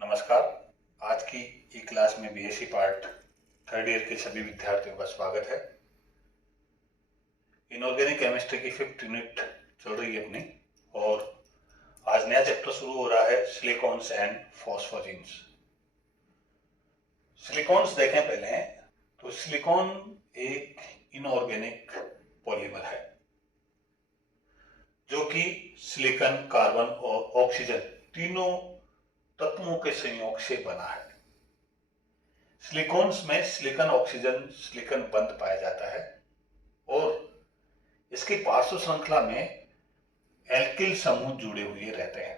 नमस्कार। आज की ई क्लास में बीएससी पार्ट थर्ड ईयर के सभी विद्यार्थियों का स्वागत है। इनऑर्गेनिक केमिस्ट्री की 5th यूनिट चल रही है अपनी, और आज नया चैप्टर शुरू हो रहा है, सिलिकॉन्स एंड फॉस्फोजीन्स। सिलिकॉन्स देखें पहले, तो सिलिकॉन एक इनऑर्गेनिक पॉलीमर है जो कि सिलिकॉन, कार्बन और ऑक्सीजन तीनों तत्वों के संयोग से बना है। सिलिकॉन्स में सिलिकॉन ऑक्सीजन सिलिकॉन बंध पाया जाता है और इसकी पार्श्व श्रृंखला में एल्किल समूह जुड़े हुए रहते हैं।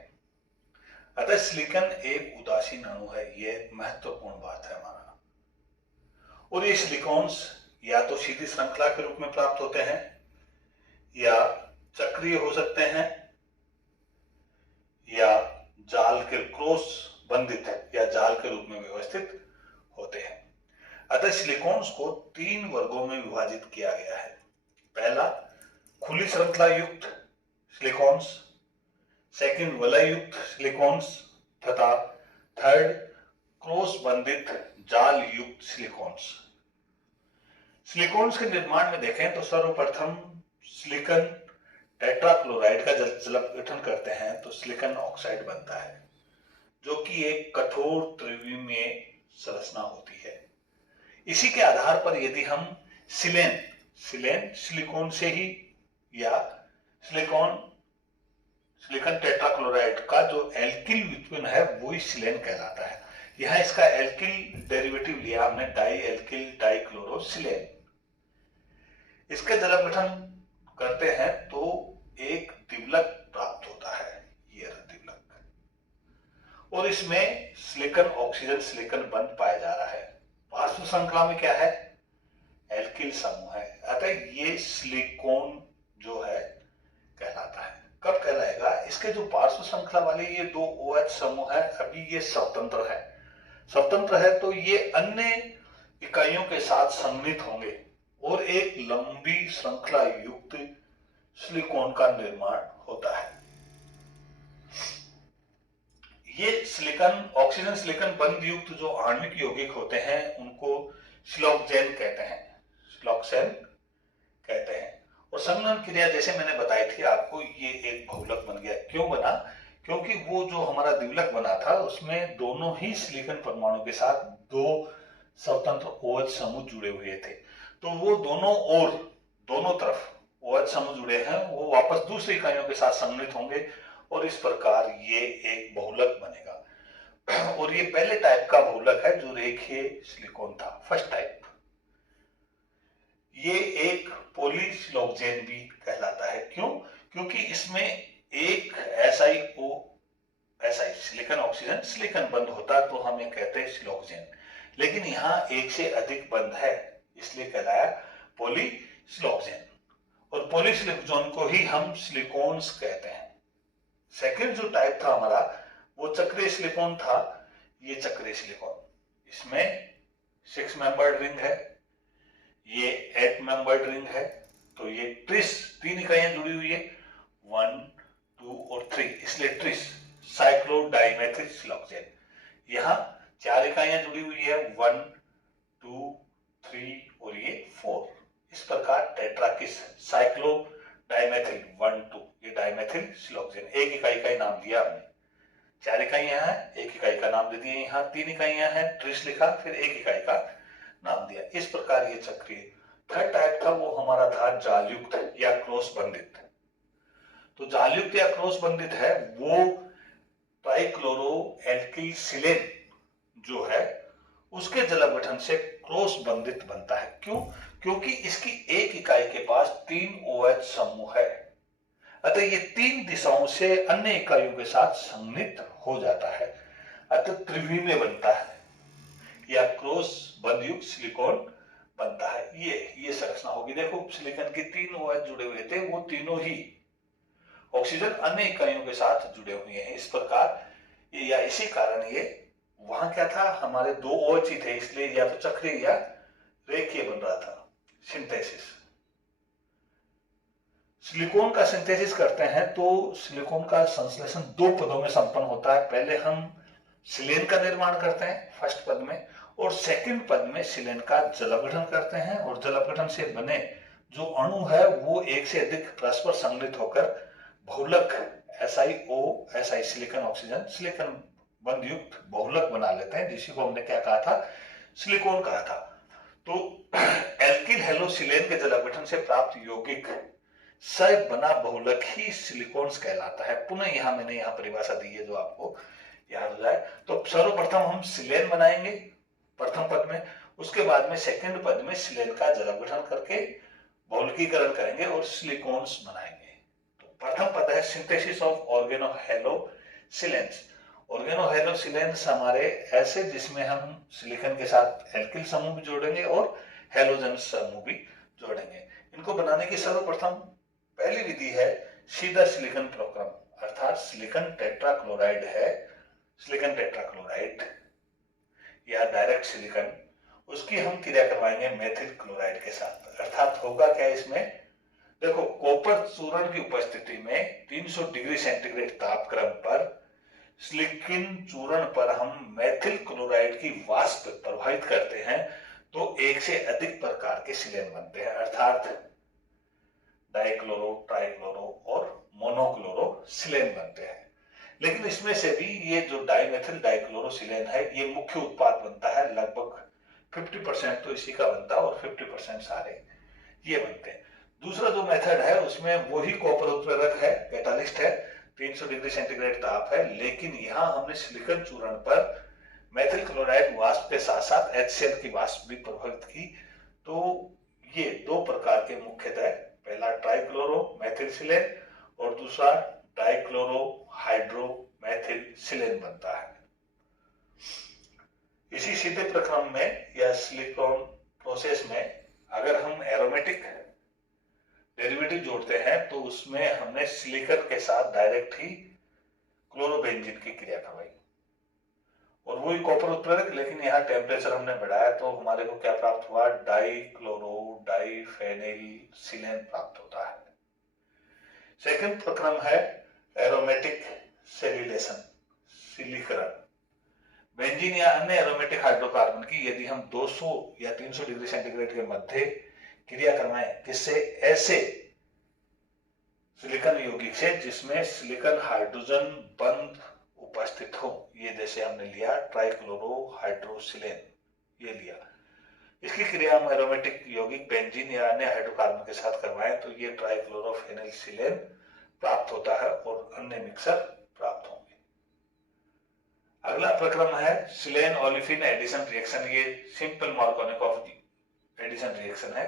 अतः सिलिकॉन एक उदासीन अणु है, यह महत्वपूर्ण बात है हमारा। और ये सिलिकॉन्स या तो सीधी श्रृंखला के रूप में प्राप्त होते हैं या चक्रीय हो सकते हैं या जाल के क्रॉस बंधित या जाल के रूप में व्यवस्थित होते हैं। अतः सिलिकॉन्स को 3 वर्गों में विभाजित किया गया है। पहला, खुली श्रृंखला युक्त सिलिकॉन्स, सेकंड, वलय युक्त सिलिकॉन्स तथा थर्ड, क्रॉस बंधित जाल युक्त सिलिकॉन्स। सिलिकॉन्स के निर्माण में देखें तो सर्वप्रथम सिलिकॉन टेट्राक्लोराइड का जल अपघटन करते हैं तो सिलिकॉन ऑक्साइड बनता है, जो कि एक कठोर त्रिविमीय संरचना होती है। इसी के आधार पर यदि हम सिलेन सिलिकॉन से ही या सिलिकॉन टेट्राक्लोराइड का जो एल्किल व्युत्पन्न है वही सिलेन कहलाता है। यहां इसका एल्किल डेरिवेटिव लिया हमने, डाई एल्किल डाइक्लोरोसिलेन। इसके जल अपघटन करते हैं तो एक द्विबलक प्राप्त होता है, ये द्विबलक, और इसमें सिलिकॉन ऑक्सीजन सिलिकॉन बंध पाया जा रहा है। पार्श्व श्रृंखला में क्या है? एल्किल समूह है। अतः ये सिलिकॉन जो है कहलाता है। कब कहलाएगा? इसके जो पार्श्व श्रृंखला वाले ये 2 OH समूह है, अभी ये स्वतंत्र है तो ये अन्य इकाइयों के साथ सम्मिलित होंगे और एक लंबी श्रृंखला युक्त सिलिकॉन का निर्माण होता है। ये सिलिकॉन ऑक्सीजन सिलिकॉन बंध युक्त जो आणविक यौगिक होते हैं उनको सिलोक्सेन कहते हैं। और संघनन क्रिया जैसे मैंने बताई थी आपको, ये एक बहुलक बन गया। क्यों बना? क्योंकि वो जो हमारा द्विबलक बना था उसमें दोनों ही सिलिकॉन परमाणु के साथ 2 स्वतंत्र OH समूह जुड़े हुए थे, तो वो दोनों तरफ OH समूह जुड़े हैं, वो वापस दूसरी इकाइयों के साथ सम्मिलित होंगे और इस प्रकार ये एक बहुलक बनेगा। और ये पहले टाइप का बहुलक है जो रेखीय सिलिकॉन था, फर्स्ट टाइप। ये एक पॉलीसिलोक्सेन भी कहलाता है। क्यों? क्योंकि इसमें एक SiO सिलिकॉन ऑक्सीजन सिलिकॉन बंध होता तो हम ये कहते हैं सिलोक्सेन, लेकिन यहाँ एक से अधिक बंध है इसलिए कहलाया पॉलीसिलोक्सेन। और पॉलीसिलिकॉन को ही हम सिलिकॉन्स कहते हैं। सेकंड जो टाइप था हमारा वो चक्रीय सिलिकॉन था। ये चक्रीय सिलिकॉन, इसमें 6 मेंबर्ड रिंग है, ये 8 मेंबर्ड रिंग है, तो ये ट्रिस 3 इकाइयां जुड़ी हुई है, 1, 2 और 3, इसलिए ट्रिस साइक्लोडाइमेथिल सिलोक्सेन। यहाँ 4 इकाइयां जुड़ी हुई है, 1, 2, 3 और ये 4। इस प्रकार टेट्राकिस साइक्लोडाइमेथिल 1, 2, ये डाइमेथिल सिलोक्सेन। एक इकाई का नाम दिया हमने। 4 इकाइयां हैं, एक इकाई का नाम दे दिया। यहाँ 3 इकाइयां हैं, ट्रिस लिखा, फिर एक इकाई का नाम दिया। इस प्रकार ये चक्रीय। थर्ड टाइप था वो हमारा था जालयुक्त या क्रॉस बंधित। तो जालयुक्त या क्रॉस बंधित है वो ट्राइक्लोरो एल्किल सिलेन जो है उसके जल अपघटन से क्रॉस बंधित बनता है। क्यों? क्योंकि इसकी एक इकाई के पास 3 OH समूह है, अतः ये 3 दिशाओं से अन्य इकाइयों के साथ सम्मिलित हो जाता है, अतः त्रिविमीय बनता है या क्रॉस बंध युक्त सिलिकॉन बनता है। ये संरचना होगी। देखो, सिलिकॉन के 3 OH जुड़े हुए थे, वो तीनों ही ऑक्सीजन अन्य इकाइयों के साथ जुड़े हुए हैं। इस प्रकार या इसी कारण ये वहां क्या था, हमारे 2 OH ही थे, इसलिए या तो चक्रीय या रेखीय बन रहा था। सिंथेसिस, सिलिकॉन का सिंथेसिस करते हैं तो सिलिकॉन का संश्लेषण 2 पदों में संपन्न होता है। पहले हम सिलेन का निर्माण करते हैं फर्स्ट पद में, और सेकंड पद में सिलेन का जल अपघटन करते हैं, और जल अपघटन से बने जो अणु है वो एक से अधिक परस्पर संगठित होकर बहुलक SiO सिलिकॉन ऑक्सीजन सिलिकॉन बंध युक्त बहुलक बना लेते हैं, जिसी को हमने क्या कहा था, सिलिकॉन कहा था। तो एल्किल हेलोसिलेन के जल अपघटन से प्राप्त यौगिक से बना बहुलक ही सिलिकॉन्स कहलाता है। पुनः यहाँ मैंने यहाँ परिभाषा दी है जो आपको याद हो जाए। तो सर्वप्रथम हम सिलेन बनाएंगे प्रथम पद में, उसके बाद में सेकंड पद में सिलेन का जल अपघटन करके बहुलकीकरण करेंगे और सिलिकॉन्स बनाएंगे। तो प्रथम पद है सिंथेसिस ऑफ ऑर्गेनोहेलोसिलेन्स। ऑर्गेनोहेलोसिलेन्स हमारे ऐसे जिसमें हम सिलिकॉन के साथ एल्किल समूह भी जोड़ेंगे और हेलोजन समूह भी जोड़ेंगे। इनको बनाने की सर्वप्रथम पहली विधि है सीधा सिलिकॉन प्रक्रम, अर्थात सिलिकॉन टेट्राक्लोराइड है, सिलिकॉन टेट्राक्लोराइड या डायरेक्ट सिलिकॉन, उसकी हम क्रिया करवाएंगे मेथिल क्लोराइड के साथ। अर्थात होगा क्या इसमें, देखो कॉपर चूर्ण की उपस्थिति में 300 डिग्री सेंटीग्रेड तापक्रम पर सिलिकॉन चूर्ण पर हम मेथिल क्लोराइड की वाष्प प्रवाहित करते हैं तो एक से अधिक प्रकार के सिलेन बनते हैं, अर्थात डाइक्लोरो, ट्राइक्लोरो और मोनोक्लोरो सिलेन बनते हैं। लेकिन इसमें से भी ये जो डाइमेथिल डाइक्लोरोसिलेन है ये मुख्य उत्पाद बनता है, लगभग 50% तो इसी का बनता है और 50% सारे ये बनते हैं। दूसरा जो मेथड है उसमें वही कॉपर उत्प्रेरक है, कैटालिस्ट है, 300 डिग्री सेंटीग्रेड ताप है, लेकिन यहाँ हमने सिलिकॉन चूर्ण पर मेथिल क्लोराइड वाष्प के साथ साथ HCl की वाष्प भी प्रभावित की। तो ये दो प्रकार के मुख्यतः, पहला ट्राइक्लोरो मेथिल सिलेन और दूसरा डाइक्लोरो हाइड्रो मेथिल सिलेन बनता है। इसी सीधे प्रक्रम में या सिलिकॉन प्रोसेस में अगर हम एरोमेटिक डेरिवेटिव जोड़ते हैं तो उसमें हमने सिलिकॉन के साथ डायरेक्ट ही क्लोरोबेंजीन की क्रिया करवाई और वही कॉपर उत्प्रेरक, लेकिन यहाँ टेम्परेचर हमने बढ़ाया तो हमारे को क्या प्राप्त हुआ, डाइक्लोरो डाइफेनिल सिलेन प्राप्त होता है। सेकंड प्रक्रम है एरोमेटिक सेल्यूलेशन, सिलिकरण। बेंजीन या अन्य एरोमेटिक हाइड्रोकार्बन की यदि हम 200 या 300 डिग्री सेंटीग्रेड के मध्य क्रिया करवाएं, किससे, ऐसे सिलिकॉन यौगिक से जिसमें सिलिकॉन हाइड्रोजन बंध उपस्थित हो, ये जैसे हमने लिया ट्राइक्लोरो हाइड्रोसिलेन, ये लिया, इसकी क्रिया हम एरोमेटिक यौगिक बेंजीन या अन्य हाइड्रोकार्बन के साथ करवाएं तो ये ट्राइक्लोरोफेनिल सिलेन प्राप्त होता है और अन्य मिक्सर प्राप्त होंगे। अगला प्रक्रम है सिलेन ओलिफिन एडिशन रिएक्शन। ये सिंपल मार्कोनिकॉफ एडिशन रिएक्शन है।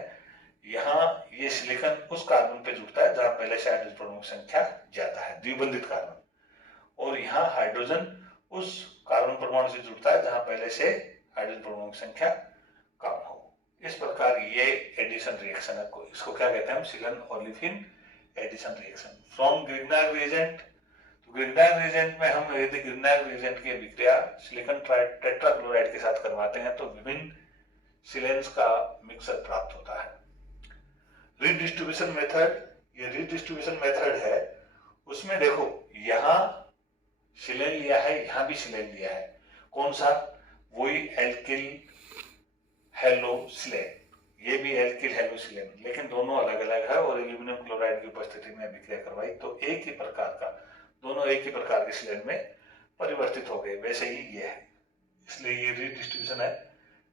यहाँ ये सिलिकॉन उस कार्बन पे जुड़ता है जहां पहले से हाइड्रोजन परमाणु संख्या ज्यादा है, द्विबंधित कार्बन, और यहाँ हाइड्रोजन उस कार्बन परमाणु से जुड़ता है जहां पहले से हाइड्रोजन परमाणु संख्या कम हो। इस प्रकार ये एडिशन रिएक्शन है, इसको क्या कहते हैं हम, silicon olefin addition reaction. From Grignard reagent, तो ग्रिग्नार्ड रिएजेंट में हम यदि ग्रिग्नार्ड रिएजेंट की अभिक्रिया सिलिकॉन टेट्राक्लोराइड के साथ करवाते हैं तो विभिन्न सिलेन्स का मिक्सर प्राप्त होता है। रीडिस्ट्रीब्यूशन मेथड, ये रीडिस्ट्रीब्यूशन मेथड है, उसमें देखो यहाँ सिलेन लिया है, यहाँ भी सिलेन लिया है, कौन सा, वही एल्किल हेलोसिलेन, ये भी एल्किल हेलोसिलेन, लेकिन दोनों अलग अलग है और एल्यूमिनियम क्लोराइड की उपस्थिति में अभिक्रिया करवाई तो एक ही प्रकार का, दोनों एक ही प्रकार के सिलेन में परिवर्तित हो गए, वैसे ही ये है, इसलिए ये रीडिस्ट्रीब्यूशन है।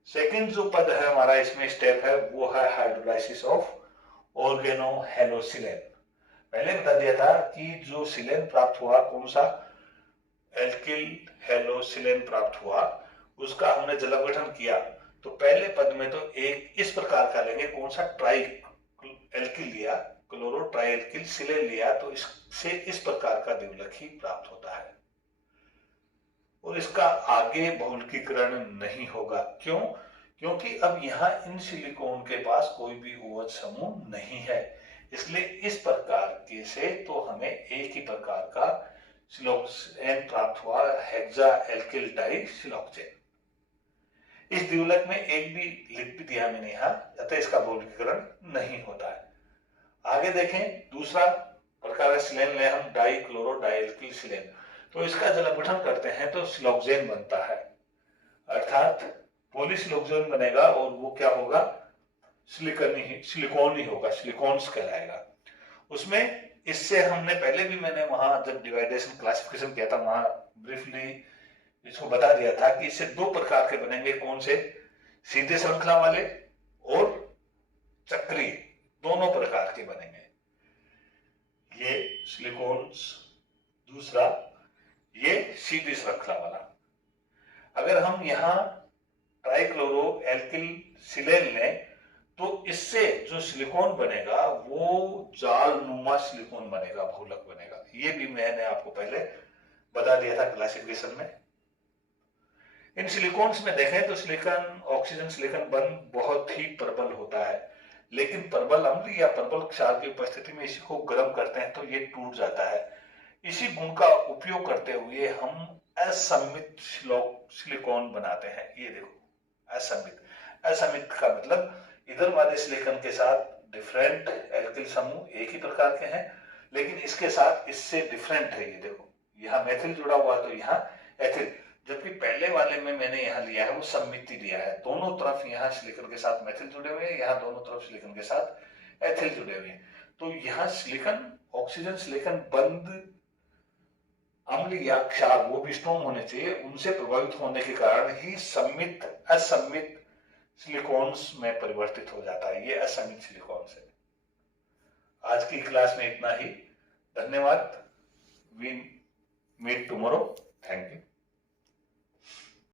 सेकंड जो पद है हमारा इसमें स्टेप है वो है हाइड्रोलाइसिस ऑफ ऑर्गेनोहेलोसिलेन। पहले बता दिया था कि जो सिलेन प्राप्त हुआ, कौन सा, एल्किल हेलोसिलेन प्राप्त हुआ, उसका हमने जल अपघटन किया तो पहले पद में तो एक इस प्रकार का लेंगे, कौन सा, ट्राई एल्किल लिया, क्लोरो ट्राई एल्किल सिलेन लिया तो इससे इस प्रकार का द्विबलक ही प्राप्त होता है और इसका आगे बहुलकीकरण नहीं होगा। क्यों, क्योंकि अब यहाँ इन सिलिकॉन के पास कोई भी OH समूह नहीं है, इसलिए इस प्रकार के से तो हमें एक ही प्रकार का सिलोक्सेन प्राप्त हुआ, हेक्सा एल्किल डाई सिलोक्सेन। इस द्विबलक में एक भी लिख भी दिया मैंने यहाँ, अतः इसका बहुलकीकरण नहीं होता है। आगे देखें दूसरा प्रकार सिलेन ले हम डाइक्लोरो डाइएल्किल सिलेन। तो इसका जल अपघटन करते हैं तो सिलोक्सेन बनता है, अर्थात पॉलीसिलोक्सेन बनेगा और वो क्या होगा, सिलिकॉन ही होगा, सिलिकॉन्स कहलाएगा। उसमें इससे हमने पहले भी, मैंने वहां जब डिवाइडेशन क्लासिफिकेशन किया था वहां ब्रीफली इसको बता दिया था कि इससे दो प्रकार के बनेंगे, कौन से, सीधे श्रृंखला वाले और चक्रीय, दोनों प्रकार के बनेंगे ये सिलिकॉन्स। दूसरा ये सीधी श्रृंखला वाला। अगर हम यहाँ ट्राइक्लोरो एल्किल सिलेन लें तो इससे जो सिलिकॉन बनेगा वो जाल नुमा सिलिकॉन बनेगा, बहुलक बनेगा। ये भी मैंने आपको पहले बता दिया था क्लासिफिकेशन में। इन सिलिकॉन्स में देखें तो सिलिकॉन ऑक्सीजन सिलिकॉन बंध बहुत ही प्रबल होता है, लेकिन प्रबल अम्ल या प्रबल क्षार की उपस्थिति में इसी को गर्म करते हैं तो ये टूट जाता है। इसी गुण का उपयोग करते हुए हम असम्मित सिलिकॉन बनाते हैं। ये देखो असम्मित, असम्मित का मतलब इधर वाले सिलिकॉन के साथ डिफरेंट एल्किल समूह एक ही प्रकार के हैं, लेकिन इसके साथ इससे डिफरेंट है। ये देखो यहाँ मेथिल जुड़ा हुआ तो यहाँ एथिल, जबकि पहले वाले में मैंने यहाँ लिया है वो सम्मिति लिया है, दोनों तरफ यहाँ सिलिकॉन के साथ मेथिल जुड़े हुए हैं, यहाँ दोनों तरफ सिलिकॉन के साथ एथिल जुड़े हुए हैं। तो यहाँ सिलिकॉन ऑक्सीजन सिलिकॉन बंध अम्ल या क्षार वो भी स्ट्रॉन्ग होने चाहिए, उनसे प्रभावित होने के कारण ही सम्मित असम्मित सिलिकॉन्स में परिवर्तित हो जाता है। ये असम्मित सिलिकॉन्स है। आज की क्लास में इतना ही। धन्यवाद। We meet tomorrow. Thank you.